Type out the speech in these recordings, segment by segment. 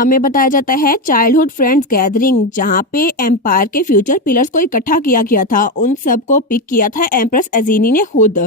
हमें बताया जाता है चाइल्डहुड फ्रेंड्स गैदरिंग, जहाँ पे एम्पायर के फ्यूचर पिलर्स को इकट्ठा किया गया था। उन सबको पिक किया था एम्प्रेस अजीनी ने खुद।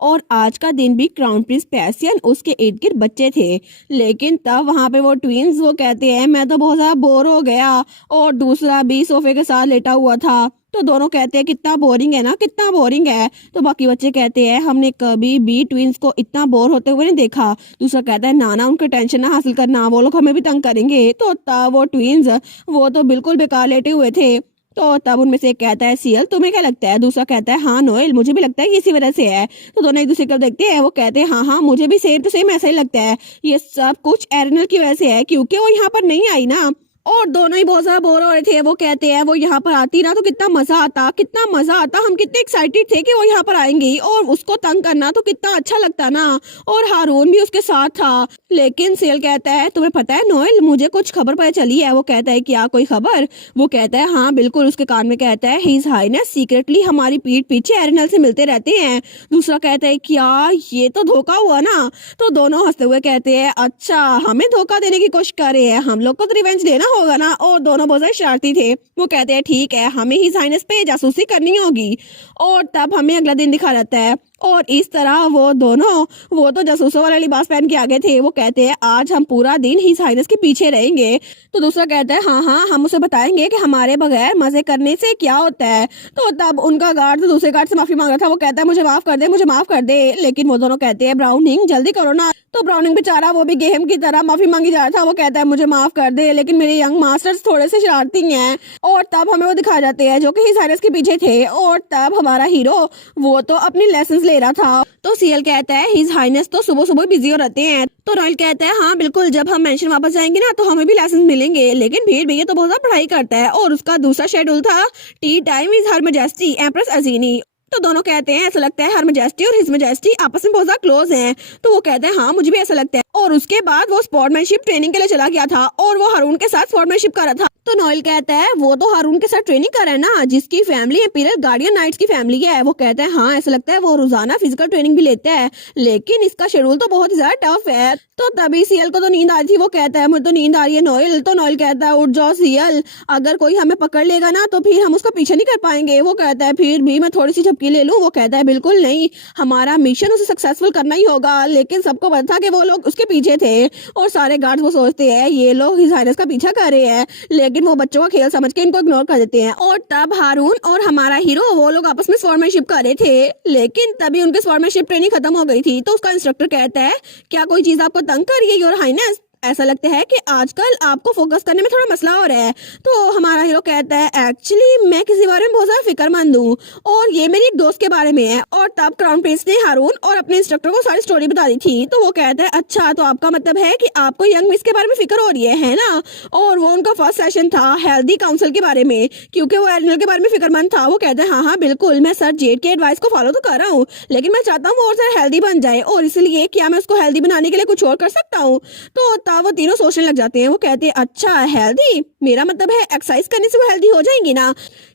और आज का दिन भी क्राउन प्रिंस पैसियन उसके इर्द गिर्द बच्चे थे। लेकिन तब वहाँ पे वो ट्विंस वो कहते हैं मैं तो बहुत ज्यादा बोर हो गया, और दूसरा भी सोफे के साथ लेटा हुआ था। तो दोनों कहते हैं कितना बोरिंग है ना, कितना बोरिंग है। तो बाकी बच्चे कहते हैं हमने कभी भी ट्विंस को इतना बोर होते हुए नहीं देखा। दूसरा कहता है ना ना, उनके टेंशन ना हासिल करना, वो लोग हमें भी तंग करेंगे। तो तब वो ट्विंस वो तो बिल्कुल बेकार लेटे हुए थे। तो तब उनमें से एक कहता है सीएल तुम्हें क्या लगता है? दूसरा कहता है हाँ नोएल, मुझे भी लगता है कि इसी वजह से है। तो दोनों एक दूसरे को देखते हैं, वो कहते हैं हाँ हाँ मुझे भी सेम टू सेम ऐसा ही लगता है, ये सब कुछ एरिनल की वजह से है क्योंकि वो यहाँ पर नहीं आई ना। और दोनों ही बहुत ज्यादा बोर हो रहे थे। वो कहते हैं वो यहाँ पर आती ना तो कितना मजा आता, कितना मजा आता, हम कितने एक्साइटेड थे कि वो यहाँ पर आएंगी और उसको तंग करना तो कितना अच्छा लगता ना। और हारून भी उसके साथ था। लेकिन सेल कहता है तुम्हें पता है नोएल, मुझे कुछ खबर पता चली है। वो कहता है क्या कोई खबर? वो कहता है हाँ बिल्कुल। उसके कान में कहता है हिज हाईनेस सीक्रेटली हमारी पीठ पीछे एरिनल से मिलते रहते हैं। दूसरा कहता है क्या ये तो धोखा हुआ ना। तो दोनों हंसते हुए कहते हैं अच्छा हमें धोखा देने की कोशिश कर रहे हैं, हम लोग को तो रिवेंज लेना होगा ना। और दोनों बहुत ज्यादा शरारती थे। वो कहते हैं ठीक है हमें ही साइनस पे जासूसी करनी होगी। और तब हमें अगला दिन दिखा जाता है और इस तरह वो दोनों वो तो जासूसों वाला लिबास पहन के आगे थे। वो कहते हैं आज हम पूरा दिन ही साइनस के पीछे रहेंगे। तो दूसरा कहता है हाँ हाँ हम उसे बताएंगे कि हमारे बगैर मजे करने से क्या होता है। तो तब उनका गार्ड तो दूसरे गार्ड से माफी मांग रहा था। वो कहता है मुझे माफ कर दे, मुझे माफ कर दे। लेकिन वो दोनों कहते हैं ब्राउनिंग जल्दी करो ना। तो ब्राउनिंग बेचारा वो भी गेम की तरह माफी मांगी जा रहा था। वो कहता है मुझे माफ कर दे लेकिन मेरे यंग मास्टर्स थोड़े से शरारती हैं। और तब हमें वो दिखा जाते हैं जो कि ही साइनस के पीछे थे। और तब हमारा हीरो वो तो अपनी लेसन ले रहा था। तो सीएल कहता है हिज हाइनेस तो सुबह सुबह बिजी हो रहते हैं। तो रॉयल कहता है हाँ बिल्कुल, जब हम मेंशन वापस जाएंगे ना तो हमें भी लाइसेंस मिलेंगे। लेकिन फिर भी ये तो बहुत ज्यादा पढ़ाई करता है। और उसका दूसरा शेड्यूल था tea time is her majesty empress Eugenie. तो दोनों कहते हैं ऐसा लगता है हर मैजेस्टी और हिज मैजेस्टी आपस में बहुत ज्यादा क्लोज हैं। तो वो कहते हैं हाँ मुझे भी ऐसा लगता है। और उसके बाद वो स्पोर्ट्समैनशिप ट्रेनिंग के लिए चला गया था और वो हारून के साथ स्पोर्ट्समैनशिप कर रहा था। तो नोएल कहता है वो तो हारून के साथ ट्रेनिंग कर रहा है ना, जिसकी फैमिली इंपीरियल गार्डियन नाइट्स की फैमिली है। वो कहता है हाँ ऐसा लगता है वो रोजाना फिजिकल ट्रेनिंग भी लेता है, लेकिन इसका शेड्यूल तो बहुत ही ज्यादा टफ है। तो तभी सीएल को तो नींद आ रही थी। वो कहता है मुझे तो नींद आ रही है नोएल। तो नोएल कहता है उठ जाओ सीएल, अगर कोई हमें पकड़ लेगा ना तो फिर हम उसका पीछे नहीं कर पाएंगे। वो कहता है फिर भी मैं थोड़ी सी झपकी ले लूं। वो कहता है बिल्कुल नहीं, हमारा मिशन उसे सक्सेसफुल करना ही होगा। लेकिन सबको पता था कि वो लोग उसके पीछे थे और सारे गार्ड्स वो सोचते हैं ये लोग हिज हाइनेस का पीछा कर रहे हैं, लेकिन वो बच्चों का खेल समझ के इनको इग्नोर कर देते हैं। और तब हारून और हमारा हीरो वो लोग आपस में स्वॉर्डमैनशिप कर रहे थे। लेकिन तभी उनकी स्वॉर्डमैनशिप ट्रेनिंग खत्म हो गई थी। तो उसका इंस्ट्रक्टर कहता है क्या कोई चीज आपको तंग कर रही है योर हाइनेस? ऐसा लगता है कि आजकल आपको फोकस करने में थोड़ा मसला हो रहा है। तो हमारा हीरो कहता है एक्चुअली मैं किसी बारे में बहुत ज्यादा फिक्रमंद हूँ और ये मेरी एक दोस्त के बारे में है। और तब क्राउन प्रिंस ने हारून और अपने इंस्ट्रक्टर को सारी स्टोरी बता दी थी। तो वो कहता है अच्छा तो आपका मतलब है कि आपको यंग मिस के बारे में फिक्र हो रही है ना। और वो उनका फर्स्ट सेशन था हेल्दी काउंसिल के बारे में, क्योंकि वो एरिनल के बारे में फिक्रमंद था। वो कहता है हाँ हाँ बिल्कुल, मैं सर जेड के एडवाइस को फॉलो तो कर रहा हूँ, लेकिन मैं चाहता हूँ वो और ज्यादा हेल्दी बन जाए, और इसलिए क्या मैं उसको हेल्दी बनाने के लिए कुछ और कर सकता हूँ? तो वो तीनों सोचने लग जाते हैं। वो कहते हैं अच्छा हेल्दी, मेरा मतलब है एक्सरसाइज करने से वो हेल्दी हो जाएंगी ना,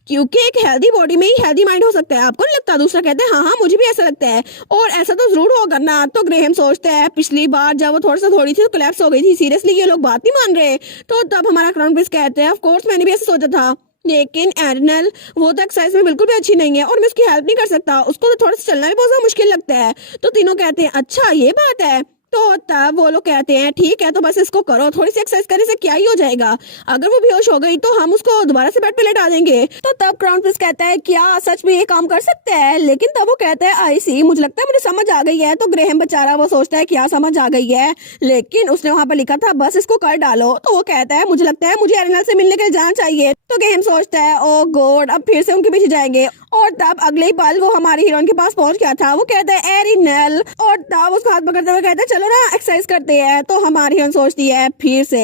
क्योंकि एक हेल्दी बॉडी में ही हेल्दी माइंड हो सकता है, आपको नहीं लगता? दूसरा कहता है हाँ हाँ मुझे भी ऐसा लगता है और ऐसा तो जरूर होगा ना। तो ग्रेहम सोचता है पिछली बार जब वो थोड़ी थी तो कोलैप्स हो गई थी, सीरियसली ये लोग बात नहीं मान रहे। तो तब हमारा क्राउन प्रिंस कहते हैं ऑफ कोर्स मैंने भी ऐसा सोचा था, लेकिन एरिनल वो तो एक्सरसाइज में बिल्कुल भी अच्छी नहीं है और मैं उसकी हेल्प नहीं कर सकता, उसको तो थोड़ा सा चलना भी बहुत ज्यादा मुश्किल लगता है। तो तीनों कहते हैं अच्छा ये बात है। तो तब वो लोग कहते हैं ठीक है तो बस इसको करो, थोड़ी सी एक्सरसाइज करने से क्या ही हो जाएगा, अगर वो बेहोश हो गई तो हम उसको दोबारा से बेड पे लेटा देंगे। तो तब क्राउन प्रिंस कहता है क्या सच में ये काम कर सकते हैं? लेकिन तब वो कहता है आई सी, मुझे लगता है मुझे समझ आ गई है। तो ग्रेहम बेचारा वो सोचता है क्या समझ आ गई है, लेकिन उसने वहां पर लिखा था बस इसको कर डालो। तो वो कहता है मुझे लगता है मुझे एरिनल से मिलने के लिए जाना चाहिए। तो ग्रेहम सोचता है ओ गॉड अब फिर से उनके पीछे जाएंगे। और तब अगले ही पल वो हमारे हीरोइन के पास पहुंच गया था। वो कहता है एरिनल, और तब उसका हाथ पकड़ते हुए कहता है चलो ना एक्सरसाइज करते हैं। तो हमारी हीरोइन सोचती है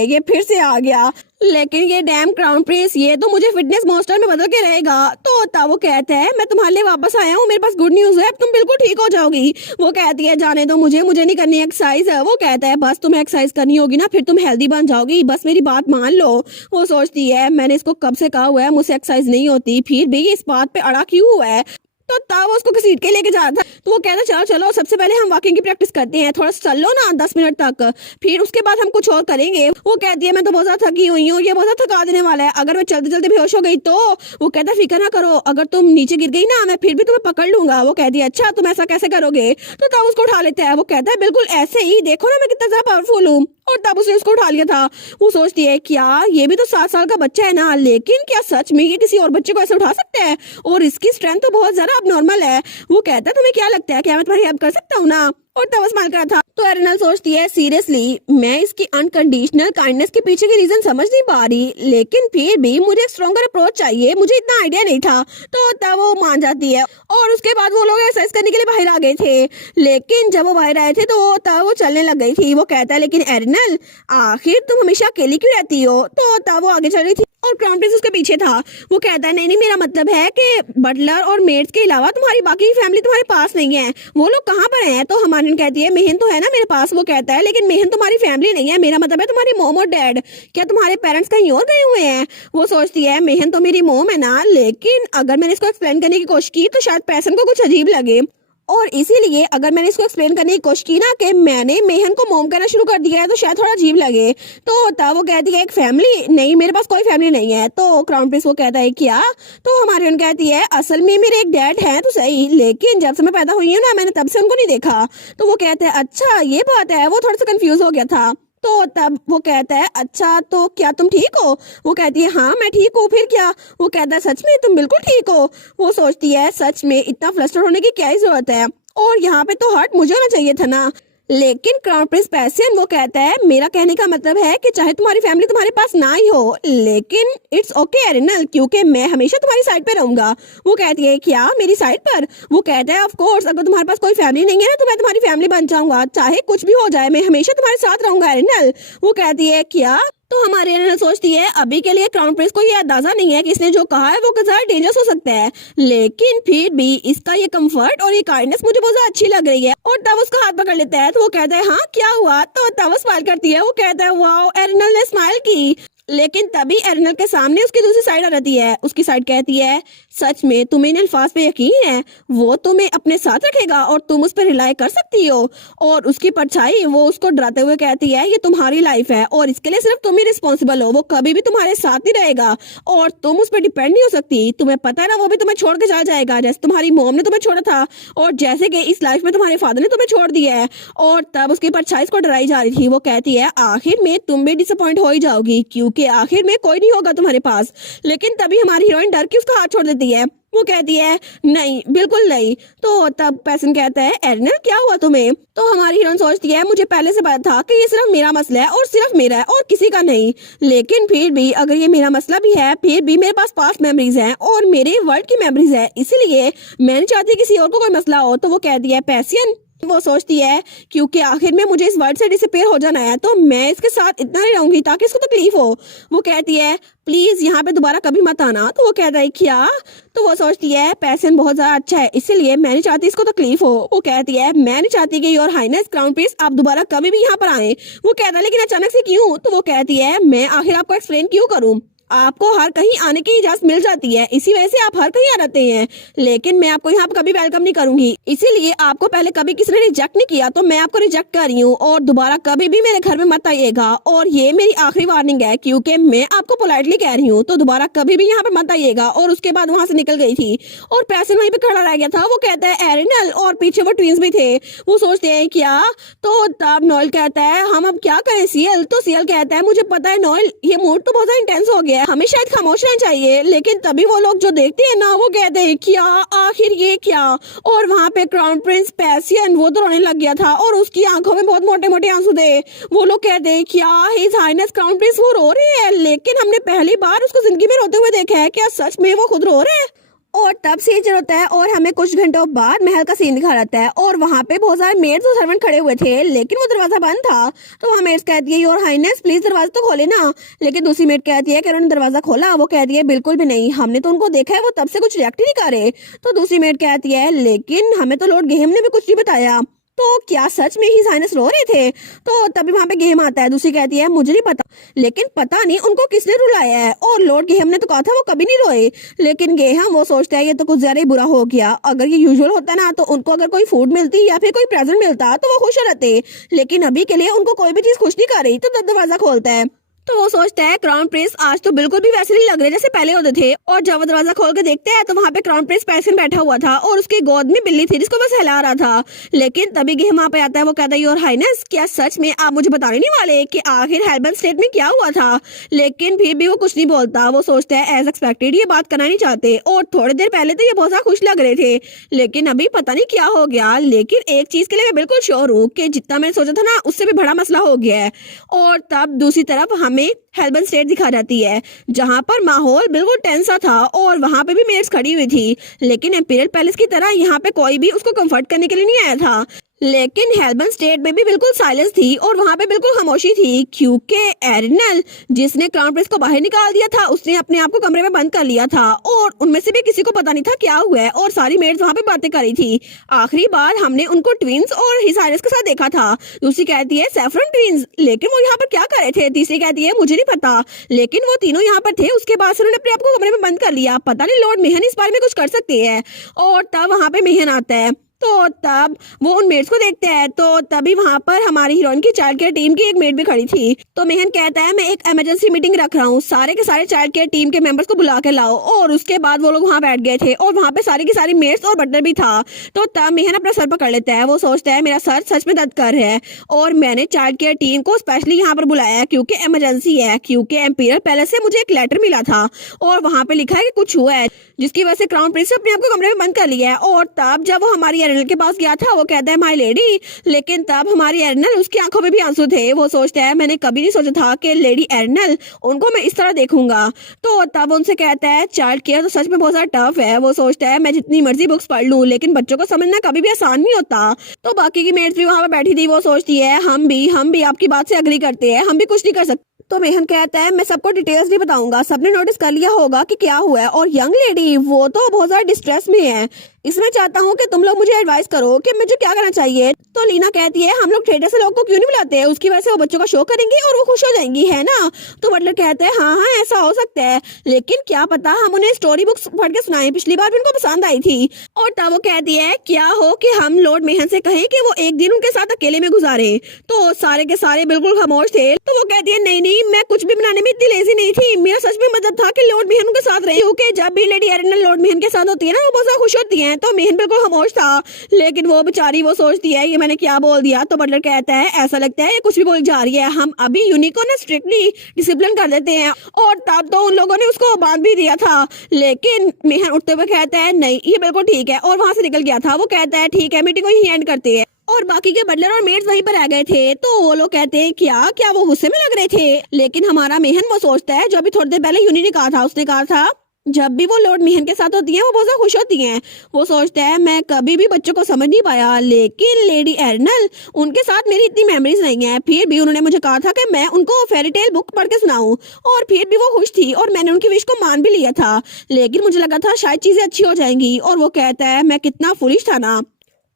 ये फिर से आ गया, लेकिन ये डैम क्राउन प्रिंस ये तो मुझे फिटनेस मॉन्स्टर में बदल के रहेगा। तो तब वो कहता है मैं तुम्हारे लिए वापस आया हूँ, मेरे पास गुड न्यूज है, तुम बिल्कुल ठीक हो जाओगी। वो कहती है जाने दो मुझे नहीं करनी एक्सरसाइज। वो कहता है बस तुम्हें एक्सरसाइज करनी होगी ना, फिर तुम हेल्दी बन जाओगी, बस मेरी बात मान लो। वो सोचती है मैंने इसको कब से कहा हुआ है मुझसे एक्सरसाइज नहीं होती, फिर भी इस बात पे अड़ा क्यों हुआ है? तो तब वो उसको घसीट के लेके जा रहा था। तो वो कहता चलो चलो सबसे पहले हम वॉकिंग की प्रैक्टिस करते हैं, थोड़ा सा चल लो ना 10 मिनट तक, फिर उसके बाद हम कुछ और करेंगे। वो कहती है मैं तो बहुत ज्यादा थकी हुई हूँ, ये बहुत ज्यादा थका देने वाला है, अगर मैं चलते चलते बेहोश हो गई तो। वो कहता फिक्र ना करो, अगर तुम नीचे गिर गई ना मैं फिर भी तुम्हें पकड़ लूंगा। वो कहती है अच्छा तुम ऐसा कैसे करोगे? तो तब उसको उठा लेता है। वो कहता है बिल्कुल ऐसे ही, देखो ना मैं कितना ज्यादा पावरफुल हूँ। और तब उसने उसको उठा लिया था। वो सोचती है क्या ये भी तो 7 साल का बच्चा है ना, लेकिन क्या सच में ये किसी और बच्चे को ऐसे उठा सकता है? और इसकी स्ट्रेंथ तो बहुत ज्यादा अब नॉर्मल है। वो कहता है तुम्हें क्या लगता है क्या मैं तुम्हारी हेल्प कर सकता हूँ ना? और तब स्माइल करा था। तो एरिनल सोचती है सीरियसली मैं इसकी अनकंडीशनल काइंडनेस के पीछे की रीजन समझ नहीं पा रही, लेकिन फिर भी मुझे एक स्ट्रॉन्गर अप्रोच चाहिए, मुझे इतना आइडिया नहीं था। तो तब वो मान जाती है और उसके बाद वो लोग एक्सरसाइज करने के लिए बाहर आ गए थे। लेकिन जब वो बाहर आए थे तो तब वो चलने लग गई थी। वो कहता है लेकिन एरिनल आखिर तुम हमेशा अकेली क्यों रहती हो? तो तब वो आगे चल रही थी और क्राउन प्रिंस उसके पीछे था। वो कहता है नहीं नहीं मेरा मतलब है कि बटलर और मेड्स के अलावा तुम्हारी बाकी फैमिली तुम्हारे पास नहीं है, वो लोग कहाँ पर हैं? तो हमारी कहती है मेहन तो है ना मेरे पास। वो कहता है लेकिन मेहन तुम्हारी फैमिली नहीं है, मेरा मतलब है तुम्हारी मॉम और डैड, क्या तुम्हारे पेरेंट्स कहीं और गए हुए हैं? वो सोचती है मेहन तो मेरी मॉम है ना, लेकिन अगर मैंने इसको एक्सप्लेन करने की कोशिश की तो शायद पैसन को कुछ अजीब लगे, और इसीलिए अगर मैंने इसको एक्सप्लेन करने की कोशिश की ना कि मैंने मेहन को मॉम कहना शुरू कर दिया है तो शायद थोड़ा अजीब लगे। तो तब वो कहती है एक फैमिली नहीं, मेरे पास कोई फैमिली नहीं है। तो क्राउन प्रिंस वो कहता है क्या? तो हमारी उन कहती है असल में मेरे एक डैड हैं तो सही, लेकिन जब से मैं पैदा हुई हूँ ना मैंने तब से उनको नहीं देखा। तो वो कहते हैं अच्छा ये बात है। वो थोड़ा सा कंफ्यूज हो गया था। तो तब वो कहता है अच्छा तो क्या तुम ठीक हो? वो कहती है हाँ मैं ठीक हूँ, फिर क्या? वो कहता है सच में तुम बिल्कुल ठीक हो? वो सोचती है सच में इतना फ्लस्टर होने की क्या ही जरूरत है, और यहाँ पे तो हर्ट मुझे होना चाहिए था ना। लेकिन क्राउन प्रिंस पैसियन वो कहता है मेरा कहने का मतलब है कि चाहे तुम्हारी फैमिली तुम्हारे पास ना ही हो, लेकिन इट्स ओके एरिनल, क्योंकि मैं हमेशा तुम्हारी साइड पे रहूंगा। वो कहती है क्या मेरी साइड पर? वो कहता है ऑफ कोर्स, अगर तुम्हारे पास कोई फैमिली नहीं है ना तो मैं तुम्हारी फैमिली बन जाऊंगा, चाहे कुछ भी हो जाए मैं हमेशा तुम्हारे साथ रहूंगा एरिनल। वो कहती है क्या? तो हमारी एरिनल सोचती है अभी के लिए क्राउन प्रिंस को ये अंदाजा नहीं है कि इसने जो कहा है वो ज्यादा डेंजरस हो सकता है, लेकिन फिर भी इसका ये कंफर्ट और ये काइंडनेस मुझे बहुत ज्यादा अच्छी लग रही है। और तब उसका हाथ पकड़ लेता है। तो वो कहता है हाँ क्या हुआ? तो तब वो स्माइल करती है। वो कहता है वाओ, एरिनल ने स्माइल की। लेकिन तभी एरिनल के सामने उसकी दूसरी साइड आ जाती है। उसकी साइड कहती है सच में तुम्हें इन अल्फाज पे यकीन है? वो तुम्हें अपने साथ रखेगा और तुम उस पर रिलाई कर सकती हो? और उसकी परछाई वो उसको डराते हुए कहती है ये तुम्हारी लाइफ है और इसके लिए सिर्फ तुम ही रिस्पॉन्सिबल हो, वो कभी भी तुम्हारे साथ नहीं रहेगा और तुम उस पर डिपेंड नहीं हो सकती। तुम्हें पता है ना वो भी तुम्हें छोड़ के चला जाएगा, जैसे तुम्हारी मॉम ने तुम्हें छोड़ा था और जैसे कि इस लाइफ में तुम्हारे फादर ने तुम्हें छोड़ दिया है। और तब उसकी परछाई को डराई जा रही थी। वो कहती है आखिर में तुम भी डिसअपॉइंट हो ही जाओगी क्योंकि आखिर में कोई नहीं होगा तुम्हारे पास। लेकिन तभी हमारी हीरोइन डर के उसका हाथ छोड़ देती है। वो कहती है नहीं बिल्कुल नहीं। तो तब पैसन कहता है एरिनल क्या हुआ तुम्हें? तो हमारी हीरोइन सोचती है मुझे पहले से पता था कि ये सिर्फ मेरा मसला है और सिर्फ मेरा है और किसी का नहीं, लेकिन फिर भी अगर ये मेरा मसला भी है फिर भी मेरे पास पास्ट मेमोरीज हैं और मेरे वर्ल्ड की मेमोरीज है, इसलिए मैं नहीं चाहती किसी और को कोई मसला हो। तो वो कहती है पैसियन वो सोचती है क्योंकि आखिर में मुझे इस वर्ल्ड से डिसअपीयर हो जाना है तो मैं इसके साथ इतना नहीं रहूंगी ताकि इसको तकलीफ हो। वो कहती है प्लीज यहाँ पे दोबारा कभी मत आना। तो वो कहता है क्या? तो वो सोचती है पैसन बहुत ज्यादा अच्छा है इसलिए मैं नहीं चाहती इसको तकलीफ हो। वो कहती है मैं नहीं चाहती कि योर हाइनेस क्राउन प्रिंस आप दोबारा कभी भी यहाँ पर आए। वो कहता है लेकिन अचानक से क्यों? तो वो कहती है मैं आखिर आपको एक्सप्लेन क्यों करूँ, आपको हर कहीं आने की इजाजत मिल जाती है, इसी वजह से आप हर कहीं आ जाते हैं, लेकिन मैं आपको यहाँ पर कभी वेलकम नहीं करूंगी, इसीलिए आपको पहले कभी किसी ने रिजेक्ट नहीं किया तो मैं आपको रिजेक्ट कर रही हूँ और दोबारा कभी भी मेरे घर में मत आइएगा और ये मेरी आखिरी वार्निंग है क्योंकि मैं आपको पोलाइटली कह रही हूँ, तो दोबारा कभी भी यहाँ पर मत आइएगा। और उसके बाद वहां से निकल गई थी और पैसन वहीं पे खड़ा रह गया था। वो कहता है एरिनल, और पीछे वो ट्विंस भी थे। वो सोचते हैं क्या? तो तब नॉयल कहता है हम अब क्या करें सीएल? तो सीएल कहता है मुझे पता है नॉयल ये मूड तो बहुत इंटेंस हो गया है, हमें शायद खामोश रहना चाहिए। लेकिन तभी वो लोग जो देखते हैं ना वो कहते हैं क्या आखिर ये क्या? और वहाँ पे क्राउन प्रिंस पैसियन वो तो रोने लग गया था और उसकी आंखों में बहुत मोटे मोटे आंसू थे। वो लोग कहते हैं क्या हिज हाइनेस क्राउन प्रिंस वो रो रहे हैं, लेकिन हमने पहली बार उसको जिंदगी में रोते हुए देखा है, क्या सच में वो खुद रो रहे हैं? और तब सीन चल होता है और हमें कुछ घंटों बाद महल का सीन दिखा रहता है और वहाँ पे बहुत सारे मेड्स और सर्वेंट खड़े हुए थे, लेकिन वो दरवाजा बंद था। तो वहाँ मेड्स कहती है योर हाइनेस प्लीज दरवाजा तो खोले ना। लेकिन दूसरी मेड कहती है कि उन्होंने दरवाजा खोला? वो कहती है बिल्कुल भी नहीं, हमने तो उनको देखा है वो तब से कुछ रिएक्ट ही नहीं कर रहे। तो दूसरी मेड कहती है लेकिन हमें तो लॉर्ड गेहम ने भी कुछ नहीं बताया। तो क्या सच में ही साइनस रो रहे थे? तो तभी वहां पे गेम आता है। दूसरी कहती है मुझे नहीं पता, लेकिन पता नहीं उनको किसने रुलाया है। और लॉर्ड गेहम ने तो कहा था वो कभी नहीं रोए, लेकिन गेहम वो सोचता है ये तो कुछ ज्यादा ही बुरा हो गया। अगर ये यूजुअल होता ना तो उनको अगर कोई फूड मिलती या फिर कोई प्रेजेंट मिलता तो वो खुश हो रहते, लेकिन अभी के लिए उनको कोई भी चीज खुश नहीं कर रही। तो दरवाजा खोलता है तो वो सोचता है क्राउन प्रिंस आज तो बिल्कुल भी वैसे नहीं लग रहे जैसे पहले होते थे। और जब वो दरवाजा खोल के देखते हैं तो वहाँ पे क्राउन प्रिंस पैसिन बैठा हुआ था और उसकी गोद में बिल्ली थी जिसको बस हिला रहा था। लेकिन तभी गेहम वहाँ पे आता है। वो कहता है योर हाइनेस, क्या सच में आप मुझे बताने नहीं वाले कि आखिर हेल्बन स्टेट में क्या हुआ था? लेकिन फिर भी वो कुछ नहीं बोलता। वो सोचता है एज एक्सपेक्टेड ये बात करना नहीं चाहते। और थोड़ी देर पहले तो ये बहुत ज्यादा खुश लग रहे थे, लेकिन अभी पता नहीं क्या हो गया। लेकिन एक चीज के लिए मैं बिल्कुल श्योर हूँ कि जितना मैंने सोचा था ना उससे भी बड़ा मसला हो गया है। और तब दूसरी तरफ हमें हेल्बन स्टेट दिखा जाती है जहां पर माहौल बिल्कुल टेंस सा था और वहां पे भी मेड्स खड़ी हुई थी, लेकिन इंपीरियल पैलेस की तरह यहाँ पे कोई भी उसको कंफर्ट करने के लिए नहीं आया था। लेकिन हेल्बन स्टेट में भी बिल्कुल साइलेंस थी और वहां पे बिल्कुल खामोशी थी, क्योंकि एरिनल जिसने क्राउन प्रिंस को बाहर निकाल दिया था उसने अपने आप को कमरे में बंद कर लिया था और उनमें से भी किसी को पता नहीं था क्या हुआ है। और सारी मेड्स वहां पे बातें कर रही थी। आखिरी बार हमने उनको ट्विंस और हिसाइरस के साथ देखा था। दूसरी कहती है सैफरन ट्विंस, लेकिन वो यहाँ पर क्या कर रहे थे? तीसरी कहती है मुझे नहीं पता, लेकिन वो तीनों यहाँ पर थे। उसके बाद से उन्होंने अपने आप को कमरे में बंद कर लिया। पता नहीं लॉर्ड मेहन इस बारे में कुछ कर सकते हैं। और तब वहां पे मेहन आता है तो तब वो उन मेड्स को देखते हैं। तो तभी वहां पर हमारी हीरोइन की चाइल्ड केयर टीम की एक मेड भी खड़ी थी। तो मेहन कहता है मैं एक इमरजेंसी मीटिंग रख रहा हूँ, सारे के सारे चाइल्ड केयर टीम के मेंबर्स को बुला के लाओ। और उसके बाद वो लोग वहां बैठ गए थे और वहां पे सारी की सारी मेड्स और बटलर भी था। तो तब मेहन अपना सर पकड़ लेता है। वो सोचता है मेरा सर सच में दर्द कर रहा है और मैंने चाइल्ड केयर टीम को स्पेशली यहाँ पर बुलाया है क्योंकि इमरजेंसी है, क्योंकि इंपीरियल पैलेस से मुझे एक लेटर मिला था और वहां पे लिखा है कि कुछ हुआ है जिसकी वजह से क्राउन प्रिंस ने अपने आप को कमरे में बंद कर लिया है। और तब जब वो हमारी एरिनल के पास गया था वो कहता है माय लेडी, लेकिन तब हमारी एरिनल उसकी आंखों में भी आंसू थे। वो सोचता है मैंने कभी नहीं सोचा था कि लेडी एरिनल उनको मैं इस तरह देखूंगा। तो तब उनसे कहता है चाइल्ड केयर तो सच में बहुत ज्यादा टफ है। वो सोचता है मैं जितनी मर्जी बुक्स पढ़ लूं लेकिन बच्चों को समझना कभी भी आसान नहीं होता। तो बाकी की मेड्स भी वहां पर बैठी थी। वो सोचती है हम भी आपकी बात से अग्री करते हैं, हम भी कुछ नहीं कर सकते। तो मेहन कहता है मैं सबको डिटेल्स नहीं बताऊंगा, सबने नोटिस कर लिया होगा कि क्या हुआ है। और यंग लेडी वो तो बहुत ज्यादा डिस्ट्रेस में है, इसमें चाहता हूँ कि तुम लोग मुझे एडवाइस करो कि मुझे क्या करना चाहिए। तो लीना कहती है हम लोग थिएटर से लोगों को क्यों नहीं बुलाते हैं, उसकी वजह से वो बच्चों का शो करेंगे और वो खुश हो जाएंगी, है ना? तो बटलर कहता है हाँ ऐसा हो सकता है, लेकिन क्या पता हम उन्हें स्टोरी बुक्स पढ़ के सुनाए, पिछली बार भी उनको पसंद आई थी। और तब वो कहती है क्या हो कि हम लॉर्ड मेहन से कहें कि वो एक दिन उनके साथ अकेले में गुजारे। तो सारे के सारे बिल्कुल खामोश थे। तो वो कहती है नहीं मैं कुछ भी बनाने में इतनी लेजी नहीं थी, मेरा सच में मतलब था कि लॉर्ड मेहन उनके साथ रहे, क्योंकि जब भी लेडी एरिनल लॉर्ड मेहन के साथ होती है ना वो बहुत ज्यादा खुश होती है। तो मेहन बिल्कुल खामोश था, लेकिन वो बेचारी वो सोचती है ये मैंने क्या बोल दिया। तो बटलर कहता है ऐसा लगता है ये कुछ भी बोल जा रही है, हम अभी यूनिक को ना स्ट्रिक्टली डिसिप्लिन कर देते हैं। और तब तो उन लोगों ने उसको बांध भी दिया था, लेकिन मेहन उठते हुए कहता है नहीं ये बिल्कुल ठीक है और वहां से निकल गया था। वो कहता है ठीक है मीटिंग को ही एंड करते हैं। और बाकी के बटलर और मेड्स वहीं पर आ गए थे। तो वो लोग कहते हैं क्या वो गुस्से में लग रहे थे, लेकिन हमारा मेहन वो सोचता है जो अभी थोड़ी देर पहले यूनी ने कहा था, उसने कहा था जब भी वो लॉर्ड मेहन के साथ होती हैं वो बहुत ज्यादा खुश होती हैं। वो सोचता है मैं कभी भी बच्चों को समझ नहीं पाया, लेकिन लेडी एरिनल उनके साथ मेरी इतनी मेमोरीज नहीं है, फिर भी उन्होंने मुझे कहा था कि मैं उनको फेरी टेल बुक पढ़ के सुनाऊं और फिर भी वो खुश थी और मैंने उनकी विश को मान भी लिया था, लेकिन मुझे लगा था शायद चीजें अच्छी हो जाएंगी। और वो कहता है मैं कितना फुलिश था ना,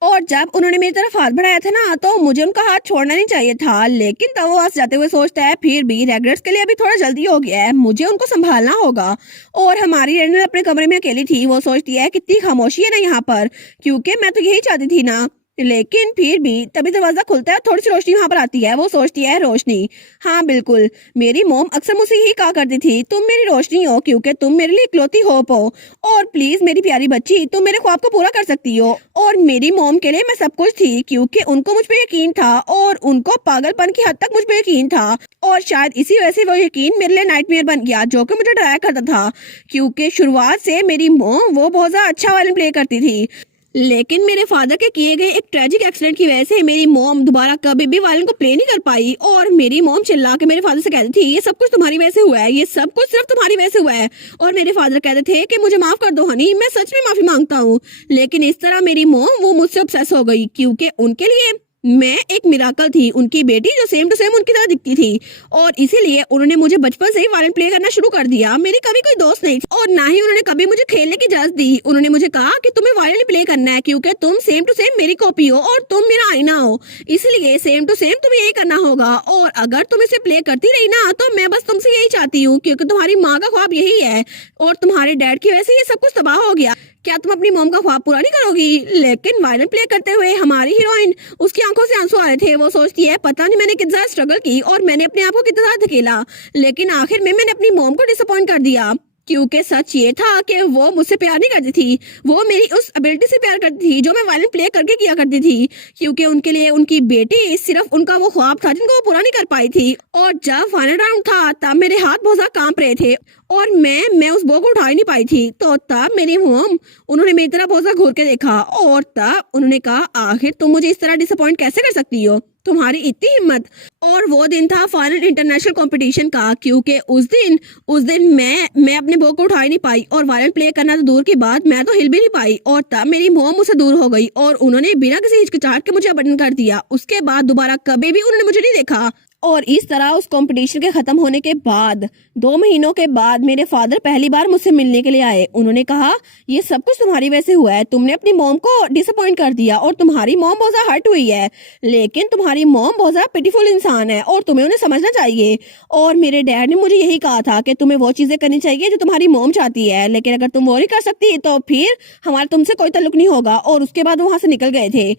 और जब उन्होंने मेरी तरफ हाथ बढ़ाया था ना तो मुझे उनका हाथ छोड़ना नहीं चाहिए था। लेकिन तब वो जाते हुए सोचता है फिर भी रेग्रेट्स के लिए अभी थोड़ा जल्दी हो गया है, मुझे उनको संभालना होगा। और हमारी रेनल अपने कमरे में अकेली थी। वो सोचती है कितनी खामोशी है ना यहाँ पर, क्योंकि मैं तो यही चाहती थी ना। लेकिन फिर भी तभी दरवाजा खुलता है, थोड़ी सी रोशनी वहां पर आती है। वो सोचती है रोशनी, हाँ बिल्कुल मेरी मोम अक्सर मुझसे ही कहा करती थी तुम मेरी रोशनी हो क्योंकि तुम मेरे लिए इकलौती होप हो, और प्लीज मेरी प्यारी बच्ची तुम मेरे ख्वाब को पूरा कर सकती हो। और मेरी मोम के लिए मैं सब कुछ थी क्योंकि उनको मुझ पे यकीन था और उनको पागलपन की हद तक मुझ पे यकीन था, और शायद इसी वजह से वो यकीन मेरे लिए नाइटमेयर बन गया जो कि मुझे डराया करता था, क्योंकि शुरुआत से मेरी मोम वो बहुत ज्यादा अच्छा वायलिन प्ले करती थी। लेकिन मेरे फादर के किए गए एक ट्रेजिक एक्सीडेंट की वजह से मेरी मॉम दोबारा कभी भी वायलिन को प्ले नहीं कर पाई, और मेरी मॉम चिल्ला के मेरे फादर से कहती थी ये सब कुछ तुम्हारी वजह से हुआ है, ये सब कुछ सिर्फ तुम्हारी वजह से हुआ है। और मेरे फादर कहते थे कि मुझे माफ कर दो हनी, मैं सच में माफी मांगता हूँ। लेकिन इस तरह मेरी मॉम वो मुझसे ऑब्सेस हो गई क्योंकि उनके लिए मैं एक मिराकल थी, उनकी बेटी जो सेम टू सेम उनकी तरह दिखती थी और इसीलिए उन्होंने मुझे बचपन से ही वायलिन प्ले करना शुरू कर दिया। मेरी कभी कोई दोस्त नहीं थी और ना ही उन्होंने कभी मुझे खेलने की इजाजत दी। उन्होंने मुझे कहा कि तुम्हें वायलिन प्ले करना है क्योंकि तुम सेम टू सेम मेरी कॉपी हो और तुम मेरा आईना हो, इसलिए सेम टू सेम तुम्हें यही करना होगा। और अगर तुम इसे प्ले करती रही ना तो मैं बस तुमसे यही चाहती हूँ क्योंकि तुम्हारी माँ का ख्वाब यही है और तुम्हारे डैड की वजह से ये सब कुछ तबाह हो गया। क्या तुम अपनी मॉम का ख्वाब पूरा नहीं करोगी? लेकिन वायलिन प्ले करते हुए हमारी हीरोइन, उसकी आंखों से आंसू आ रहे थे। वो सोचती है पता नहीं मैंने कितना स्ट्रगल की और मैंने अपने आप को कितना धकेला, लेकिन आखिर में मैंने अपनी मॉम को डिसअपॉइंट कर दिया क्योंकि सच ये था कि वो मुझसे प्यार नहीं करती थी, वो मेरी उस एबिलिटी से प्यार करती थी जो मैं वायलिन प्ले करके किया करती थी, क्योंकि उनके लिए उनकी बेटी सिर्फ उनका वो ख्वाब था जिनको वो पूरा नहीं कर पाई थी। और जब फाइनल राउंड था तब मेरे हाथ बहुत ज्यादा कांप रहे थे और मैं उस बॉल को उठा ही नहीं पाई थी। तो तब मेरी मॉम, उन्होंने मेरी तरफ बहुत ज्यादा घूर के देखा और तब उन्होंने कहा आखिर तुम मुझे इस तरह डिसअपॉइंट कैसे कर सकती हो, तुम्हारी इतनी हिम्मत। और वो दिन था फाइनल इंटरनेशनल कंपटीशन का, क्योंकि उस दिन मैं अपने बॉल को उठा ही नहीं पाई और वायलिन प्ले करना तो दूर की बात, मैं तो हिल भी नहीं पाई। और तब मेरी मॉम मुझसे दूर हो गई और उन्होंने बिना किसी हिचकिचाहट के मुझे अबंडन कर दिया। उसके बाद दोबारा कभी भी उन्होंने मुझे नहीं देखा। और इस तरह उस कंपटीशन के खत्म होने के बाद 2 महीनों के बाद मेरे फादर पहली बार मुझसे मिलने के लिए आए। उन्होंने कहा ये सब कुछ तुम्हारी वजह से हुआ है, तुमने अपनी मॉम को डिसअपॉइंट कर दिया और तुम्हारी मॉम बहुत ज्यादा हर्ट हुई है, लेकिन तुम्हारी मॉम बहुत ज्यादा पिटीफुल इंसान है और तुम्हें उन्हें समझना चाहिए। और मेरे डैड ने मुझे यही कहा था कि तुम्हें वो चीजें करनी चाहिए जो तुम्हारी मॉम चाहती है, लेकिन अगर तुम वो नहीं कर सकती तो फिर हमारा तुमसे कोई ताल्लुक नहीं होगा। और उसके बाद वहां से निकल गए थे।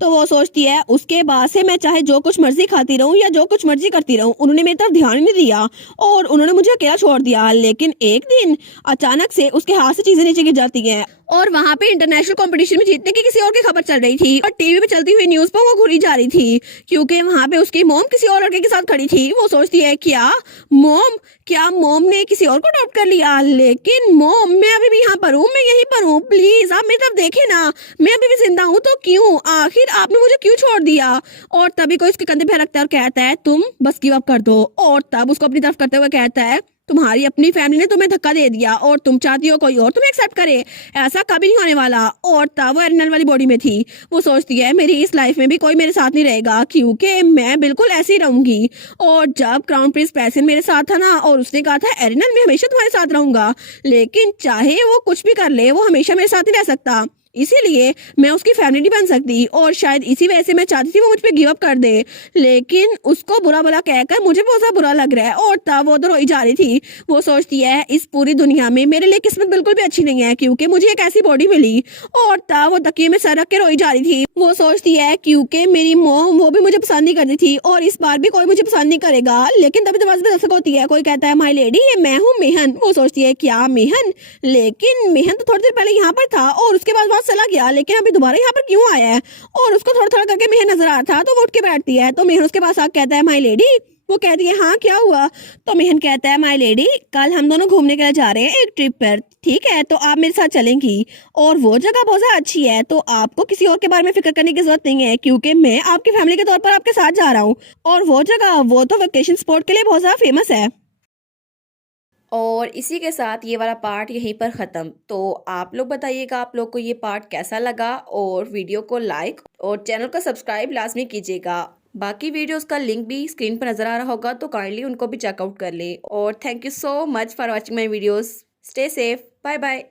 तो वो सोचती है उसके बाद से मैं चाहे जो कुछ मर्जी खाती रहूं या जो कुछ मर्जी करती रहूं, उन्होंने मेरी तरफ ध्यान ही नहीं दिया और उन्होंने मुझे अकेला छोड़ दिया। लेकिन एक दिन अचानक से उसके हाथ से चीजें नीचे गिर जाती हैं और वहां पे इंटरनेशनल कंपटीशन में जीतने की किसी और की खबर चल रही थी और टीवी पे चलती हुई न्यूज पर वो घुरी जा रही थी क्योंकि वहां पे उसकी मॉम किसी और लड़के के साथ खड़ी थी। वो सोचती है क्या मॉम ने किसी और को अडॉप्ट कर लिया, लेकिन मॉम मैं अभी भी यहाँ पर हूँ, मैं यहीं पर हूँ, प्लीज आप मेरी तरफ देखे ना, मैं अभी भी जिंदा हूँ, तो क्यों आखिर आपने मुझे क्यों छोड़ दिया? और तभी कोई उसके कंधे पे रखता है और कहता है तुम बस गिव अप कर दो। और तब उसको अपनी तरफ करते हुए कहता है तुम्हारी अपनी फैमिली ने तुम्हें धक्का दे दिया और तुम चाहती हो कोई और तुम्हें एक्सेप्ट करे, ऐसा कभी नहीं होने वाला। और तब वो एरिनल वाली बॉडी में थी। वो सोचती है मेरी इस लाइफ में भी कोई मेरे साथ नहीं रहेगा क्योंकि मैं बिल्कुल ऐसी ही रहूंगी। और जब क्राउन प्रिंस पैसियन मेरे साथ था ना और उसने कहा था एरिनल मैं हमेशा तुम्हारे साथ रहूंगा, लेकिन चाहे वो कुछ भी कर ले वो हमेशा मेरे साथ नहीं रह सकता, इसीलिए मैं उसकी फैमिली नहीं बन सकती। और शायद इसी वजह से मैं चाहती थी वो मुझ पे गिव अप कर दे, लेकिन उसको बुरा भला कहकर मुझे बहुत ज्यादा बुरा लग रहा है। और तब वो तो रोई जा रही थी। वो सोचती है इस पूरी दुनिया में मेरे लिए किस्मत बिल्कुल भी अच्छी नहीं है क्योंकि मुझे एक ऐसी बॉडी मिली। और तब वो तकिए में सर रख के रोई जा रही थी। वो सोचती है क्योंकि मेरी मॉम वो भी मुझे पसंद नहीं करती थी और इस बार भी कोई मुझे पसंद नहीं करेगा। लेकिन तभी दरवाजे पे दस्तक होती है, कोई कहता है माय लेडी ये मैं हूँ मेहन। वो सोचती है क्या मेहन, लेकिन मेहन तो थोड़ी देर पहले यहाँ पर था और उसके बाद चला गया, लेकिन अभी दोबारा यहाँ पर क्यों आया है? और उसको थोड़ा थोड़ा करके मेहन नजर आ रहा था तो वो उठ के बैठती है। तो मेहन उसके पास आके कहता है माय लेडी। वो कहती है हाँ क्या हुआ? तो मेहन कहता है माय लेडी कल हम दोनों घूमने के लिए जा रहे हैं एक ट्रिप पर, ठीक है तो आप मेरे साथ चलेंगी और वो जगह बहुत ज्यादा अच्छी है तो आपको किसी और के बारे में फिक्र करने की जरूरत नहीं है क्योंकि मैं आपकी फैमिली के तौर पर आपके साथ जा रहा हूँ। और वो जगह वो तो वेकेशन स्पॉट के लिए बहुत ज्यादा फेमस है। और इसी के साथ ये वाला पार्ट यहीं पर ख़त्म। तो आप लोग बताइएगा आप लोग को ये पार्ट कैसा लगा और वीडियो को लाइक और चैनल को सब्सक्राइब लाजमी कीजिएगा। बाकी वीडियोस का लिंक भी स्क्रीन पर नज़र आ रहा होगा तो काइंडली उनको भी चेकआउट कर लें। और thank you so much for watching my videos. Stay safe, bye bye.